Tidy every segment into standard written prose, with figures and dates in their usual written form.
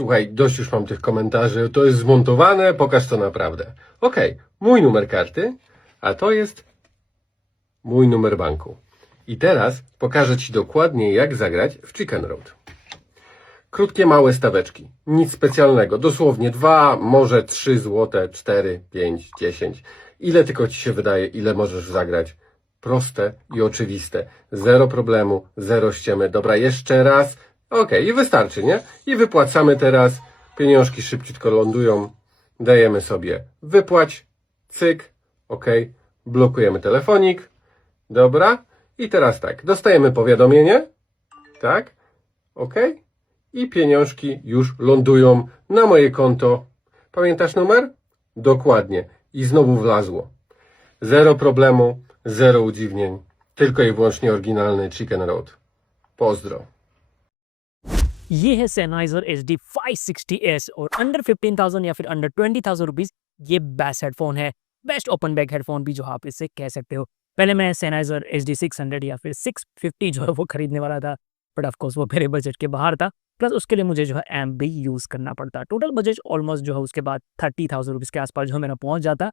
Słuchaj, dość już mam tych komentarzy, to jest zmontowane, pokaż to naprawdę. Okej, mój numer karty, a to jest mój numer banku. I teraz pokażę Ci dokładnie, jak zagrać w Chicken Road. Krótkie, małe staweczki. Nic specjalnego. Dosłownie 2, może 3 złote, 4, 5, 10. Ile tylko Ci się wydaje, ile możesz zagrać. Proste i oczywiste. Zero problemu, zero ściemy. Dobra, jeszcze raz. Okej, i wystarczy, nie? I wypłacamy teraz. Pieniążki szybciutko lądują. Dajemy sobie wypłać. Cyk. Okej. Blokujemy telefonik. Dobra. I teraz tak. Dostajemy powiadomienie. Tak. Okej. I pieniążki już lądują na moje konto. Pamiętasz numer? Dokładnie. I znowu wlazło. Zero problemu, zero udziwnień. Tylko i wyłącznie oryginalny Chicken Road. Pozdro. ये है Sennheiser HD 560S और under 15,000 या फिर under 20,000 rupees ये best headphone है, best open back headphone भी जो आप इससे कह सकते हो। पहले मैं Sennheiser HD 600 या फिर 650 जो है वो खरीदने वाला था, बट ऑफ कोर्स वो मेरे बजट के बाहर था, प्लस उसके लिए मुझे जो है एम्प भी यूज़ करना पड़ता। टोटल बजट ऑलमोस्ट जो है उसके बाद 30,000 रुपीज़ के आसपास जो मेरा पहुंच जाता,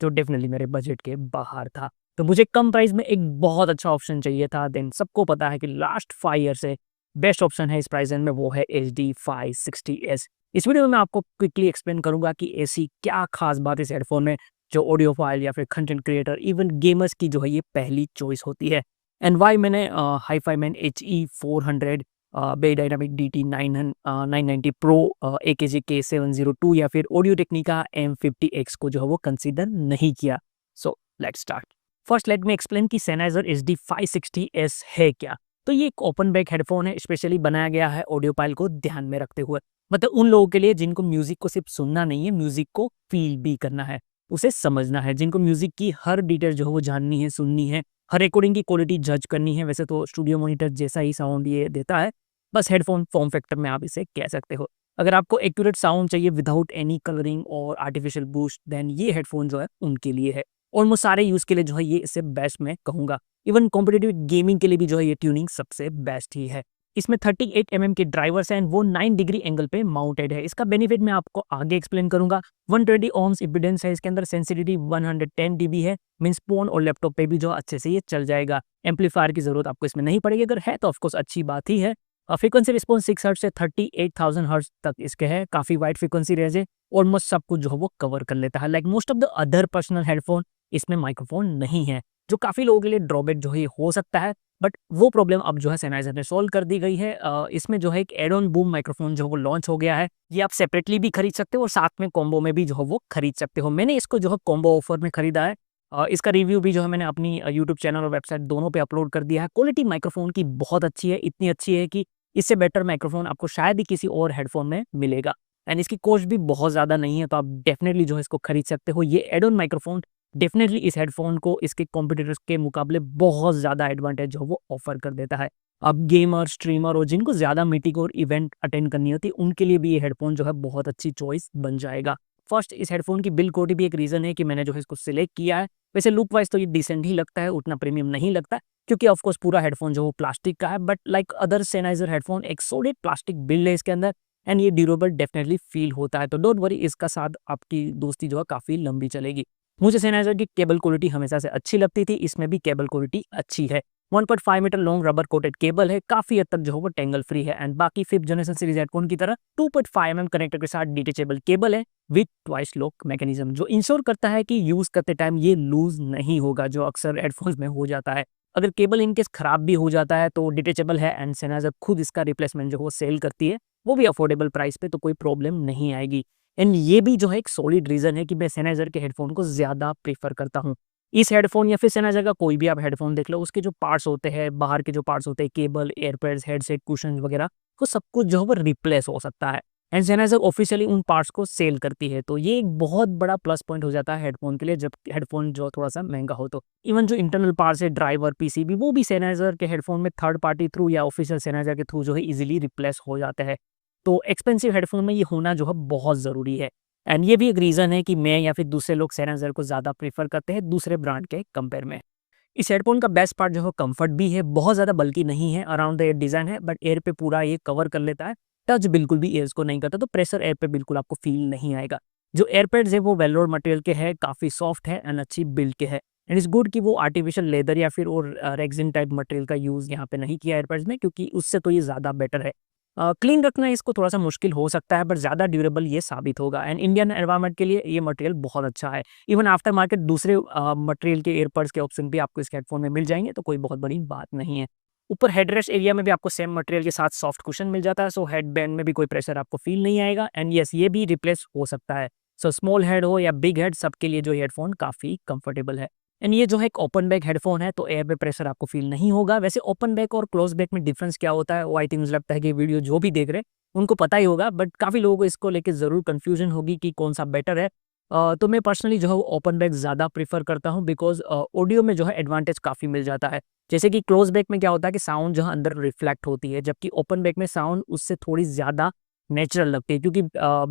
जो डेफिनेटली मेरे बजट के बाहर था। तो मुझे कम प्राइस में एक बहुत अच्छा ऑप्शन चाहिए था। देन सबको पता है कि लास्ट 5 ईयर से बेस्ट ऑप्शन है इस प्राइस रेंज में, वो है HD 560S। इस वीडियो में मैं आपको क्विकली एक्सप्लेन करूंगा कि ऐसी क्या खास बात इस हेडफोन में जो ऑडियो फाइल या फिर कंटेंट क्रिएटर इवन गेमर्स की जो है ये पहली चॉइस होती है। एंड वाई मैंने HiFiMan HE400 बे dynamic DT 990 Pro AKG K702 या फिर ऑडियो टेक्निका M50X को जो है वो कंसिडर नहीं किया। So let's start. First let me explain कि Sennheiser HD 560S है क्या। तो ये एक ओपन बैक हेडफोन है, स्पेशली बनाया गया है ऑडियो फाइल को ध्यान में रखते हुए। मतलब उन लोगों के लिए जिनको म्यूजिक को सिर्फ सुनना नहीं है, म्यूजिक को फील भी करना है, उसे समझना है, जिनको म्यूजिक की हर डिटेल जो है वो जाननी है, सुननी है, हर रिकॉर्डिंग की क्वालिटी जज करनी है। वैसे तो स्टूडियो मॉनिटर जैसा ही साउंड ये देता है, बस हेडफोन फॉर्म फैक्टर में आप इसे कह सकते हो। अगर आपको एक्यूरेट साउंड चाहिए विदाउट एनी कलरिंग और आर्टिफिशियल बूस्ट, देन ये हेडफोन जो है उनके लिए है। ऑलमोस्ट सारे यूज़ के लिए जो है ये इससे बेस्ट मैं कहूँगा। इवन कॉम्पिटिटिव गेमिंग के लिए भी जो है ये ट्यूनिंग सबसे बेस्ट ही है। इसमें 38 mm के ड्राइवर्स हैं एंड वो 9 डिग्री एंगल पे माउंटेड है। इसका बेनिफिट मैं आपको आगे एक्सप्लेन करूंगा। 120 ohms इम्पीडेंस है इसके अंदर, सेंसिटिविटी 110 dB है, मींस फोन और लैपटॉप पे भी जो अच्छे से ये चल जाएगा। एम्पलीफायर की जरूरत आपको इसमें नहीं पड़ेगी, अगर है तो ऑफकोर्स अच्छी बात ही है। फ्रीक्वेंसी रिस्पॉन्स 6 हर्ट्ज से 38,000 हर्ट्ज तक इसके है, काफी वाइड फ्रीक्वेंसी रेंज है, ऑलमोस्ट सब कुछ जो है वो कवर कर लेता है। Like most of the other personal headphone इसमें माइक्रोफोन नहीं है, जो काफ़ी लोगों के लिए ड्रॉबैक जो है ये हो सकता है, बट वो प्रॉब्लम अब जो है Sennheiser ने सॉल्व कर दी गई है। इसमें जो है एक एड ऑन बूम माइक्रोफोन जो वो लॉन्च हो गया है। ये आप सेपरेटली भी खरीद सकते हो और साथ में कॉम्बो में भी जो है वो खरीद सकते हो। मैंने इसको जो है कॉम्बो ऑफर में खरीदा है। इसका रिव्यू भी जो है मैंने अपनी यूट्यूब चैनल और वेबसाइट दोनों पे अपलोड कर दिया है। क्वालिटी माइक्रोफोन की बहुत अच्छी है, इतनी अच्छी है कि इससे बेटर माइक्रोफोन आपको शायद ही किसी और हेडफोन में मिलेगा। एंड इसकी कॉस्ट भी बहुत ज़्यादा नहीं है, तो आप डेफिनेटली जो है इसको खरीद सकते हो। ये एड ऑन माइक्रोफोन डेफिनेटली इस हेडफोन को इसके कॉम्पिटिटर्स के मुकाबले बहुत ज़्यादा एडवांटेज जो वो ऑफर कर देता है। अब गेमर, स्ट्रीमर और जिनको ज़्यादा मीटिंग और इवेंट अटेंड करनी होती है, उनके लिए भी ये हेडफोन जो है बहुत अच्छी चॉइस बन जाएगा। फर्स्ट, इस हेडफोन की बिल्ड क्वालिटी भी एक रीज़न है कि मैंने जो है इसको सिलेक्ट किया है। वैसे लुक वाइज तो ये डिसेंट ही लगता है, उतना प्रीमियम नहीं लगता, क्योंकि ऑफकोर्स पूरा हेडफोन जो वो प्लास्टिक का है, but like other Sennheiser headphone एक सॉलिड प्लास्टिक बिल्ड है इसके अंदर एंड ये ड्यूरेबल डेफिनेटली फील होता है। तो डोंट वरी, इसका साथ आपकी दोस्ती जो है काफ़ी लंबी चलेगी। मुझे Sennheiser की केबल क्वालिटी हमेशा से अच्छी लगती थी, इसमें भी केबल क्वालिटी अच्छी है। 1.5 metre long rubber coated cable है, काफ़ी हद तक जो है वो टेंगल फ्री है। एंड बाकी 5th जनरेशन सीरीज हेडफोन की तरह 2.5 mm कनेक्टर के साथ डिटेचेबल केबल है विथ ट्वाइस लॉक मैकेनिज्म, जो इंश्योर करता है कि यूज़ करते टाइम ये लूज नहीं होगा, जो अक्सर हेडफोन्स में हो जाता है। अगर केबल इनकेस खराब भी हो जाता है तो डिटेचेबल है एंड Sennheiser खुद इसका रिप्लेसमेंट जो वो सेल करती है, वो भी अफोर्डेबल प्राइस पे, तो कोई प्रॉब्लम नहीं आएगी। एंड ये भी जो है एक सॉलिड रीज़न है कि मैं Sennheiser के हेडफोन को ज़्यादा प्रेफर करता हूँ। इस हेडफोन या फिर Sennheiser का कोई भी आप हेडफोन देख लो, उसके जो पार्ट्स होते हैं, बाहर के जो पार्ट्स होते हैं, केबल, एयरपैड्स, हेडसेट, कुशन वगैरह, वो सब कुछ जो है वो रिप्लेस हो सकता है। एंड Sennheiser ऑफिशियली उन पार्ट्स को सेल करती है, तो ये एक बहुत बड़ा प्लस पॉइंट हो जाता है हेडफोन के लिए, जब हेडफोन जो थोड़ा सा महंगा हो तो। इवन जो इंटरनल पार्ट्स है, ड्राइवर, PCB, वो भी Sennheiser के हेडफोन में थर्ड पार्टी थ्रू या ऑफिशियल Sennheiser के थ्रू जो है इजीली रिप्लेस हो जाते हैं। तो एक्सपेंसिव हेडफोन में ये होना जो है बहुत ज़रूरी है। एंड ये भी एक रीज़न है कि मैं या फिर दूसरे लोग Sennheiser को ज़्यादा प्रेफर करते हैं दूसरे ब्रांड के कंपेयर में। इस हेडफोन का बेस्ट पार्ट जो है कंफर्ट भी है, बहुत ज़्यादा बल्की नहीं है, अराउंड द एयर डिज़ाइन है, बट एयर पे पूरा ये कवर कर लेता है। टच बिल्कुल भी ईयर्स को नहीं करता, तो प्रेशर एयर पे बिल्कुल आपको फील नहीं आएगा। जो एयरपैड्स है वो वेलोर मटेरियल के हैं, काफ़ी सॉफ्ट है एंड अच्छी बिल्ड के है। एंड इट्स गुड कि वो आर्टिफिशियल लेदर या फिर और रेक्सिन टाइप मटेरियल का यूज़ यहाँ पे नहीं किया एयरपैड्स में, क्योंकि उससे तो ये ज़्यादा बेटर है। क्लीन रखना इसको थोड़ा-सा मुश्किल हो सकता है, बट ज़्यादा ड्यूरेबल ये साबित होगा एंड इंडियन एनवायरनमेंट के लिए ये मटेरियल बहुत अच्छा है। इवन आफ्टर मार्केट दूसरे मटेरियल के एयरपड्स के ऑप्शन भी आपको इस हेडफ़ोन में मिल जाएँगे, तो कोई बहुत बड़ी बात नहीं है। ऊपर हेडरेस्ट एरिया में भी आपको सेम मटेरियल के साथ सॉफ्ट कुशन मिल जाता है, सो हेडबैंड में भी कोई प्रेशर आपको फ़ील नहीं आएगा एंड येस, ये भी रिप्लेस हो सकता है। सो स्मॉल हेड हो या बिग हेड, सबके लिए जो हेडफ़ोन काफ़ी कंफर्टेबल है। एंड ये जो है एक ओपन बैक हेडफ़ोन है, तो एयर पे प्रेशर आपको फ़ील नहीं होगा। वैसे ओपन बैक और क्लोज़ बैक में डिफ़रेंस क्या होता है, वो आई थिंक मुझे लगता है कि वीडियो जो भी देख रहे हैं, उनको पता ही होगा, बट काफ़ी लोगों को इसको लेके ज़रूर कन्फ्यूज़न होगी कि कौन-सा बेटर है। तो मैं पर्सनली जो है वो ओपन बैक ज़्यादा प्रेफ़र करता हूँ, बिकॉज़ ऑडियो में जो है एडवांटेज काफ़ी मिल जाता है। जैसे कि क्लोज़ बैक में क्या होता है कि साउंड जो है अंदर रिफ्लेक्ट होती है, जबकि ओपन बैक में साउंड उससे थोड़ी ज़्यादा नेचुरल लगती है, क्योंकि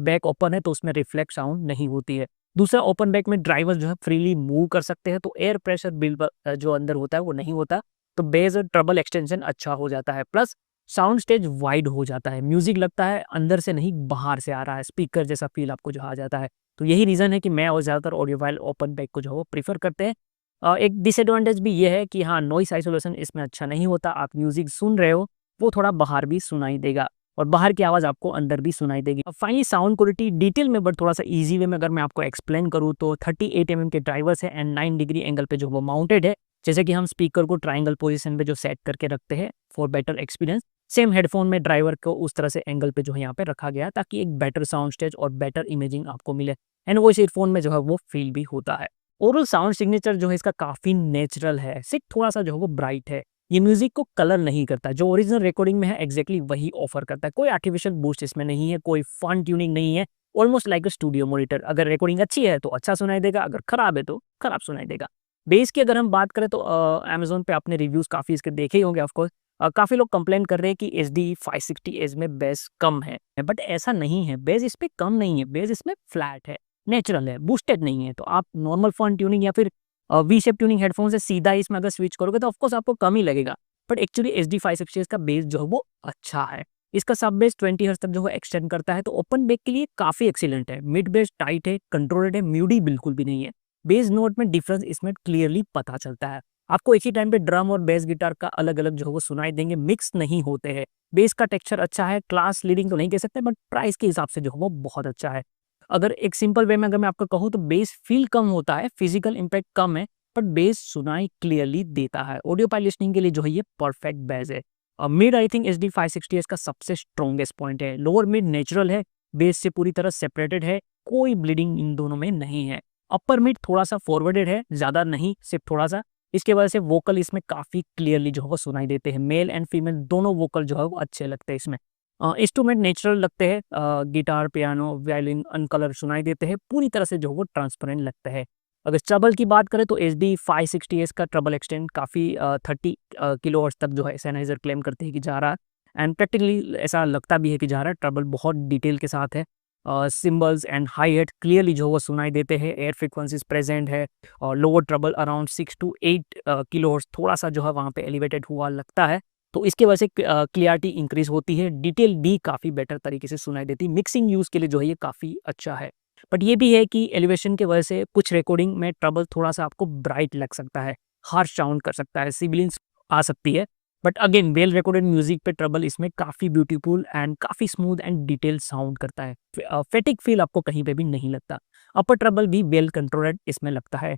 बैक ओपन है तो उसमें रिफ्लेक्ट साउंड नहीं होती है। दूसरा, ओपन बैक में ड्राइवर जो है फ्रीली मूव कर सकते हैं, तो एयर प्रेशर जो अंदर होता है वो नहीं होता, तो बेस और ट्रबल एक्सटेंशन अच्छा हो जाता है। प्लस साउंड स्टेज वाइड हो जाता है, म्यूज़िक लगता है अंदर से नहीं बाहर से आ रहा है, स्पीकर जैसा फ़ील आपको जो आ जाता है। तो यही रीज़न है कि मैं और ज़्यादातर ऑडियोफ़ाइल ओपन बैक को जो है वो प्रेफ़र करते हैं। एक डिसएडवांटेज भी ये है कि हाँ, नॉइस आइसोलेशन इसमें अच्छा नहीं होता। आप म्यूज़िक सुन रहे हो, वो थोड़ा बाहर भी सुनाई देगा और बाहर की आवाज़ आपको अंदर भी सुनाई देगी। अब फाइनली साउंड क्वालिटी डिटेल में, बट थोड़ा-सा ईज़ी वे में अगर मैं आपको एक्सप्लेन करूँ, तो 38 एमएम के ड्राइवर्स हैं एंड 9 डिग्री एंगल पे जो वो माउंटेड है। जैसे कि हम स्पीकर को ट्रायंगल पोज़ीशन पे जो सेट करके रखते हैं for better experience, same headphone में ड्राइवर को उस तरह से एंगल पे जो है यहाँ पे रखा गया है, ताकि एक बेटर साउंड स्टेज और बेटर इमेजिंग आपको मिले एंड वो इस ईयरफ़ोन में जो है वो फ़ील भी होता है। ओवरऑल साउंड सिग्नेचर जो है इसका काफ़ी नेचुरल है, सिर्फ़ थोड़ा-सा जो है वो ब्राइट है। ये म्यूज़िक को कलर नहीं करता, जो ओरिजिनल रिकॉर्डिंग में है एग्ज़ैक्टली वही ऑफ़र करता है। कोई आर्टिफ़िशियल बूस्ट इसमें नहीं है, कोई फ़न ट्यूनिंग नहीं है, almost like a studio monitor. अगर रिकॉर्डिंग अच्छी है तो अच्छा सुनाई देगा, अगर खराब है तो खराब सुनाई देगा। बेस की अगर हम बात करें, तो अमेज़न पे आपने रिव्यूज़ काफ़ी इसके देखे ही होंगे ऑफ़ कोर्स। काफ़ी लोग कंप्लेन कर रहे हैं कि एचडी 560 एज में बेस कम है, बट ऐसा नहीं है, बेस इस पे कम नहीं है, बेस इसमें फ्लैट है, नेचुरल है, बूस्टेड नहीं है। तो आप नॉर्मल फ़न ट्यूनिंग या फिर वी शेप ट्यूनिंग हेडफ़ोन से सीधा इसमें अगर स्विच करोगे, तो ऑफ़ कोर्स आपको कम ही लगेगा। बट एक्चुअली एचडी 560 का बेस जो है वो अच्छा है। इसका सब बेस 20 हर्ट्ज़ तक जो है एक्सटेंड करता है, तो ओपन बेस के लिए काफ़ी एक्सीलेंट है। मिड बेस टाइट है, कंट्रोल्ड है, म्यूडी बिल्कुल भी नहीं है। बेस नोट में डिफरेंस इसमें क्लियरली पता चलता है। आपको एक ही टाइम पे ड्रम और बेस गिटार का अलग-अलग जो है वो सुनाई देंगे, मिक्स नहीं होते हैं। बेस का टेक्सचर अच्छा है, क्लास लीडिंग तो नहीं कह सकते, बट प्राइस के हिसाब से जो है वो बहुत अच्छा है। अगर एक सिंपल वे में अगर मैं आपको कहूँ, तो बेस फील कम होता है, फिजिकल इम्पैक्ट कम है, बट बेस सुनाई क्लियरली देता है। ऑडियो पाइल लिसनिंग के लिए जो है ये परफेक्ट बेस है। मिड आई थिंक एचडी 560 इसका सबसे स्ट्रॉन्गेस्ट पॉइंट है। लोअर मिड नेचुरल है, बेस से पूरी तरह सेपरेटेड है, कोई ब्लीडिंग इन दोनों में नहीं है। अपर मिड थोड़ा-सा फॉरवर्डेड है, ज़्यादा नहीं, सिर्फ थोड़ा-सा। इसकी वजह से वोकल इसमें काफ़ी क्लियरली जो है वो सुनाई देते हैं। मेल एंड फीमेल दोनों वोकल जो है वो अच्छे लगते हैं इसमें। इंस्ट्रूमेंट नेचुरल लगते हैं, गिटार, पियानो, वायलिन अनकलर सुनाई देते हैं, पूरी तरह से जो है वो ट्रांसपेरेंट लगता है। अगर ट्रबल की बात करें, तो एचडी 560 का ट्रबल एक्सटेंड काफ़ी 30 किलोहर्ट्ज़ तक जो है सेनाइज़र क्लेम करते हैं कि जा रहा है एंड प्रैक्टिकली ऐसा लगता भी है कि जा रहा है। ट्रबल बहुत डिटेल के साथ है। Symbols and high head clearly जो है वो सुनाई देते हैं, एयर फ्रीक्वेंसीज़ प्रेज़ेंट है और lower treble around 6 to 8 kilohertz थोड़ा-सा जो है वहाँ पे एलिवेटेड हुआ लगता है। तो इसकी वजह से क्लियरिटी इंक्रीज़ होती है, डिटेल भी काफ़ी बेटर तरीके से सुनाई देती है। मिक्सिंग यूज़ के लिए जो है ये काफ़ी अच्छा है। बट ये भी है कि एलिवेशन की वजह से कुछ रिकॉर्डिंग में ट्रबल थोड़ा-सा आपको ब्राइट लग सकता है, हार्श साउंड कर सकता है, सिबिलिंग्स आ सकती है। But again well recorded music पे ट्रबल इसमें काफ़ी ब्यूटीफुल एंड काफ़ी स्मूथ एंड डिटेल्ड साउंड करता है। फैटिग फील आपको कहीं पे भी नहीं लगता। अपर ट्रबल भी वेल कंट्रोल्ड इसमें लगता है।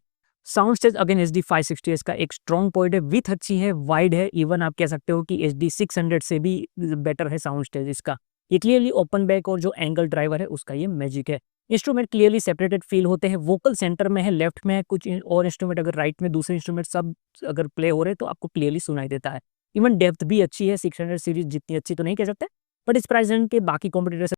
साउंड स्टेज अगेन एचडी 560 का एक स्ट्रॉन्ग पॉइंट है, विड्थ अच्छी है, वाइड है, इवन आप कह सकते हो कि एचडी 600 से भी बेटर है साउंड स्टेज इसका। ये क्लियरली ओपन बैक और जो एंगल ड्राइवर है उसका ये मैजिक है। इंस्ट्रूमेंट क्लियरली सेपरेटेड फील होते हैं, वोकल सेंटर में है, लेफ्ट में है, कुछ और इंस्ट्रूमेंट अगर राइट में, दूसरे इंस्ट्रूमेंट सब अगर प्ले हो रहे हैं तो आपको क्लियरली सुनाई देता है। इवन डेप्थ भी अच्छी है, 600 सीरीज़ जितनी अच्छी तो नहीं कह सकते, बट इस प्राइस रेंज के बाकी कॉम्पिटिटर से